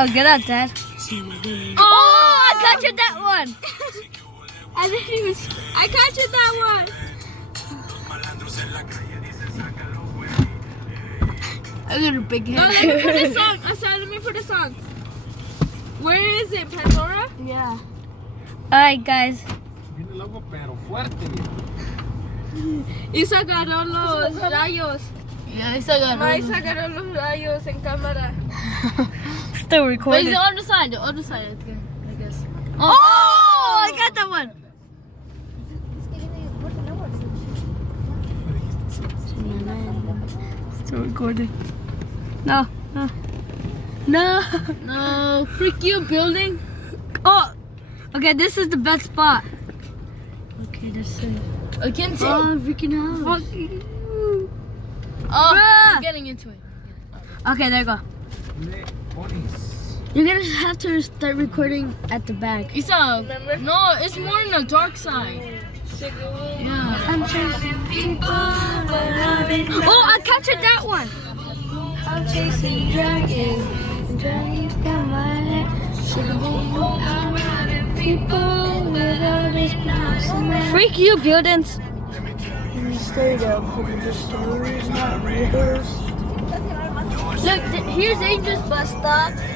Oh, get out, Dad. Oh, I captured that one. I didn't even. I captured that one. I got a big No, head. let me put this on. I said, let me put this on. Where is it, Pandora? Yeah. Alright, guys. Isa agarró los rayos. Yeah, I still got Isa agarró los rayos en cámara. Still Wait, recording. the other side, I guess. Oh, I got that one. Still recording. No. No, freak you building. Oh, okay. This is the best spot. Okay, that's it. I can't see. Oh, freaking out. Oh, Bruh. I'm getting into it. Okay, there you go. You're gonna have to start recording at the back. Isa, Remember? no, it's more on the dark side. Yeah. I'm chasing people. Oh, I captured that one. I'm chasing dragons. Dragons got my head. People without this blossom. Freak you, buildings. Straight up, the story's not rehearsed. Look, here's Angel's bus stop.